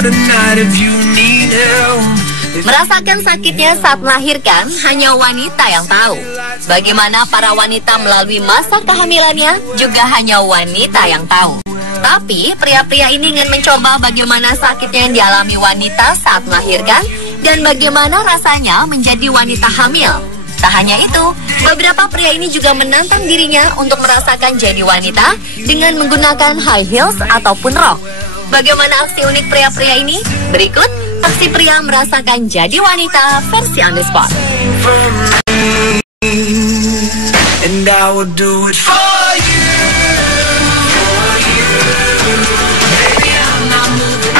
tonight if you need help. Merasakan sakitnya saat melahirkan hanya wanita yang tahu. Bagaimana para wanita melalui masa kehamilannya juga hanya wanita yang tahu. Tapi pria-pria ini ingin mencoba bagaimana sakitnya yang dialami wanita saat melahirkan dan bagaimana rasanya menjadi wanita hamil. Tak hanya itu, beberapa pria ini juga menantang dirinya untuk merasakan jadi wanita dengan menggunakan high heels ataupun rok. Bagaimana aksi unik pria-pria ini? Berikut aksi pria merasakan jadi wanita versi on the spot. And I will do it for you. Baby, I'm not moving.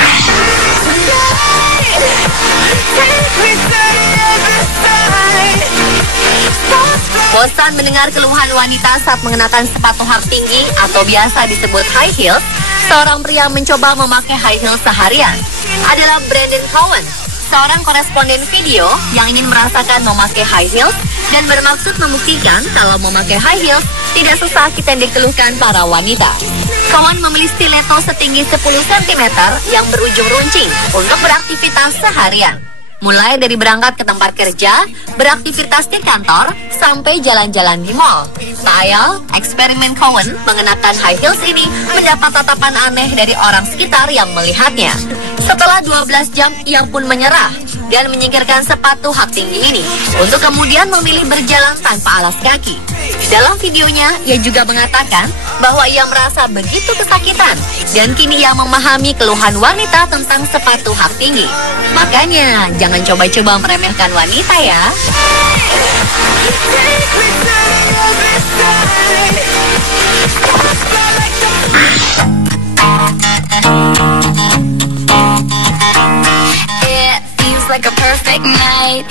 Take me to the other side. Bosan mendengar keluhan wanita saat mengenakan sepatu hak tinggi atau biasa disebut high heels? Seorang pria mencoba memakai high heels seharian. Adalah Brandon Cowan, seorang koresponden video yang ingin merasakan memakai high heels dan bermaksud membuktikan kalau memakai high heels tidak sesakit yang dikeluhkan para wanita. Cowan memilih stiletto setinggi 10 cm yang berujung runcing untuk beraktivitas seharian. Mulai dari berangkat ke tempat kerja, beraktivitas di kantor, sampai jalan-jalan di mall. Tak ayal, eksperimen Cowan mengenakan high heels ini mendapat tatapan aneh dari orang sekitar yang melihatnya. Setelah 12 jam, ia pun menyerah dan menyingkirkan sepatu hak tinggi ini untuk kemudian memilih berjalan tanpa alas kaki. Dalam videonya, ia juga mengatakan bahwa ia merasa begitu kesakitan dan kini ia memahami keluhan wanita tentang sepatu hak tinggi. Makanya, jangan coba-coba meremehkan wanita ya.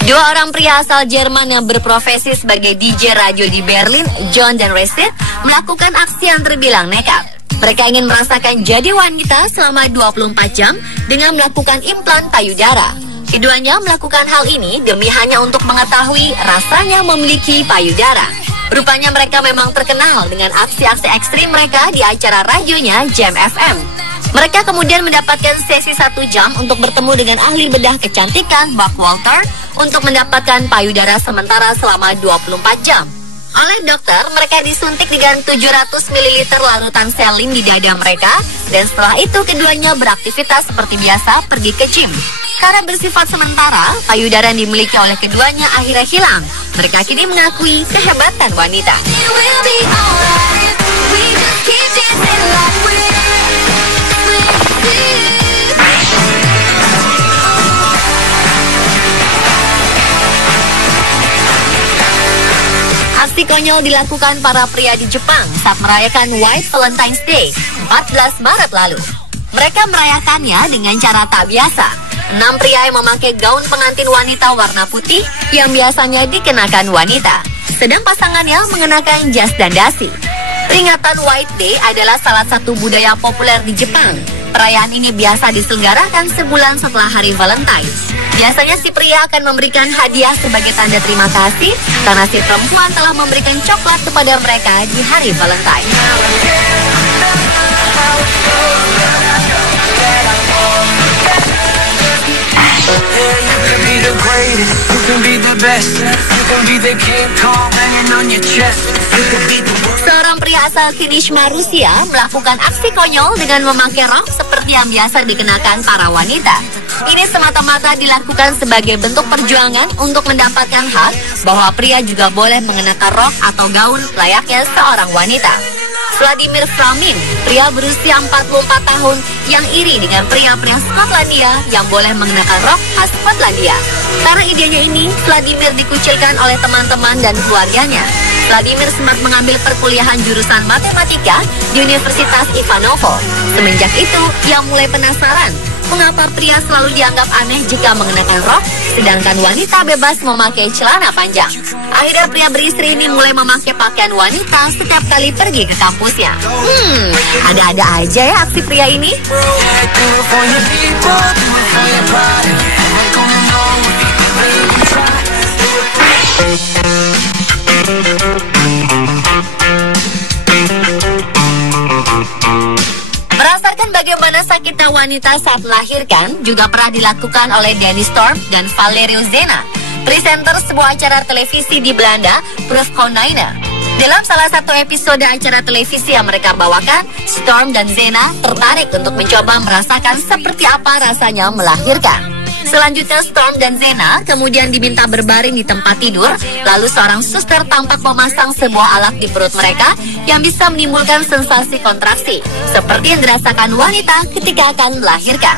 Dua orang pria asal Jerman yang berprofesi sebagai DJ radio di Berlin, John dan Reset, melakukan aksi yang terbilang nekat. Mereka ingin merasakan jadi wanita selama 24 jam dengan melakukan implan payudara. Keduanya melakukan hal ini demi hanya untuk mengetahui rasanya memiliki payudara. Rupanya mereka memang terkenal dengan aksi-aksi ekstrim mereka di acara radionya Jam FM. Mereka kemudian mendapatkan sesi 1 jam untuk bertemu dengan ahli bedah kecantikan Buck Walter untuk mendapatkan payudara sementara selama 24 jam. Oleh dokter, mereka disuntik dengan 700 ml larutan selin di dada mereka dan setelah itu keduanya beraktivitas seperti biasa pergi ke gym. Karena bersifat sementara, payudara yang dimiliki oleh keduanya akhirnya hilang. Mereka kini mengakui kehebatan wanita. Aksi konyol dilakukan para pria di Jepang saat merayakan White Valentine's Day 14 Maret lalu. Mereka merayakannya dengan cara tak biasa. 6 pria yang memakai gaun pengantin wanita warna putih yang biasanya dikenakan wanita, sedang pasangannya mengenakan jas dan dasi. Peringatan White Day adalah salah satu budaya populer di Jepang. Perayaan ini biasa diselenggarakan sebulan setelah hari Valentine. Biasanya si pria akan memberikan hadiah sebagai tanda terima kasih karena si perempuan telah memberikan coklat kepada mereka di hari Valentine. Seorang pria asal Kinishima, Rusia melakukan aksi konyol dengan memakai rok seperti yang biasa dikenakan para wanita. Ini semata-mata dilakukan sebagai bentuk perjuangan untuk mendapatkan hak bahwa pria juga boleh mengenakan rok atau gaun layaknya seorang wanita. Vladimir Framin, pria berusia 44 tahun yang iri dengan pria-pria Skotlandia yang boleh mengenakan rok khas Skotlandia. Karena idenya ini, Vladimir dikucilkan oleh teman-teman dan keluarganya. Vladimir sempat mengambil perkuliahan jurusan matematika di Universitas Ivanovo. Semenjak itu, ia mulai penasaran mengapa pria selalu dianggap aneh jika mengenakan rok, sedangkan wanita bebas memakai celana panjang. Akhirnya pria beristri ini mulai memakai pakaian wanita setiap kali pergi ke kampusnya. Ada-ada aja ya aksi pria ini. Merasakan bagaimana sakitnya wanita wanita saat melahirkan juga pernah dilakukan oleh Danny Storm dan Valerio Zena, presenter sebuah acara televisi di Belanda, Proef Konijnen. Dalam salah satu episode acara televisi yang mereka bawakan, Storm dan Zena tertarik untuk mencoba merasakan seperti apa rasanya melahirkan. Selanjutnya Storm dan Zena kemudian diminta berbaring di tempat tidur, lalu seorang suster tampak memasang sebuah alat di perut mereka yang bisa menimbulkan sensasi kontraksi, seperti yang dirasakan wanita ketika akan melahirkan.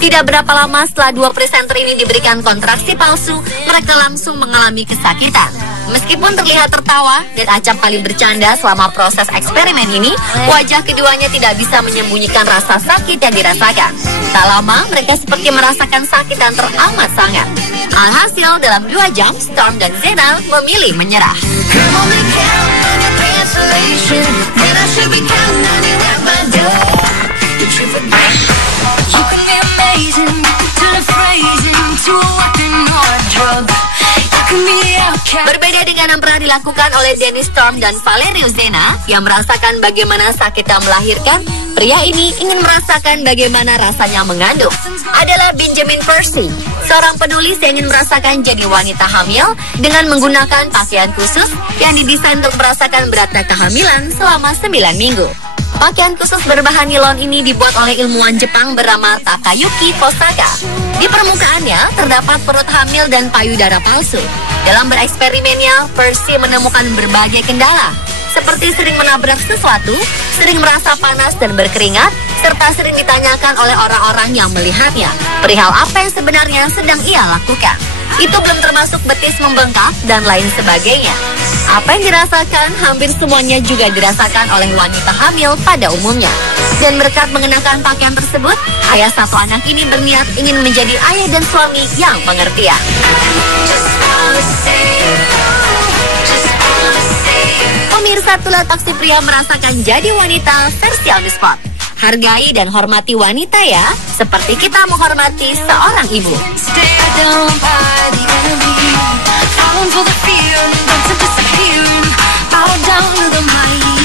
Tidak berapa lama setelah dua presenter ini diberikan kontraksi palsu, mereka langsung mengalami kesakitan. Meskipun terlihat tertawa dan acap kali bercanda selama proses eksperimen ini, wajah keduanya tidak bisa menyembunyikan rasa sakit yang dirasakan. Tak lama, mereka seperti merasakan sakit yang teramat sangat. Alhasil, dalam 2 jam, Storm dan Zena memilih menyerah. Berbeda dengan yang pernah dilakukan oleh Danny Storm dan Valerio Zena yang merasakan bagaimana sakitnya melahirkan, pria ini ingin merasakan bagaimana rasanya mengandung. Adalah Benjamin Percy, seorang penulis yang ingin merasakan jadi wanita hamil dengan menggunakan pakaian khusus yang didesain untuk merasakan beratnya kehamilan selama 9 minggu. Pakaian khusus berbahan nilon ini dibuat oleh ilmuwan Jepang bernama Takayuki Kosaka. Di permukaannya terdapat perut hamil dan payudara palsu. Dalam bereksperimennya, Percy menemukan berbagai kendala, seperti sering menabrak sesuatu, sering merasa panas dan berkeringat, serta sering ditanyakan oleh orang-orang yang melihatnya perihal apa yang sebenarnya sedang ia lakukan. Itu belum termasuk betis membengkak dan lain sebagainya. Apa yang dirasakan hampir semuanya juga dirasakan oleh wanita hamil pada umumnya. Dan berkat mengenakan pakaian tersebut, ayah satu anak ini berniat ingin menjadi ayah dan suami yang pengertian. Pemirsa, itulah taksi pria merasakan jadi wanita versi on the spot. Hargai dan hormati wanita ya, seperti kita menghormati seorang ibu. Falling for the fear, don't disappear. Bow down to the might.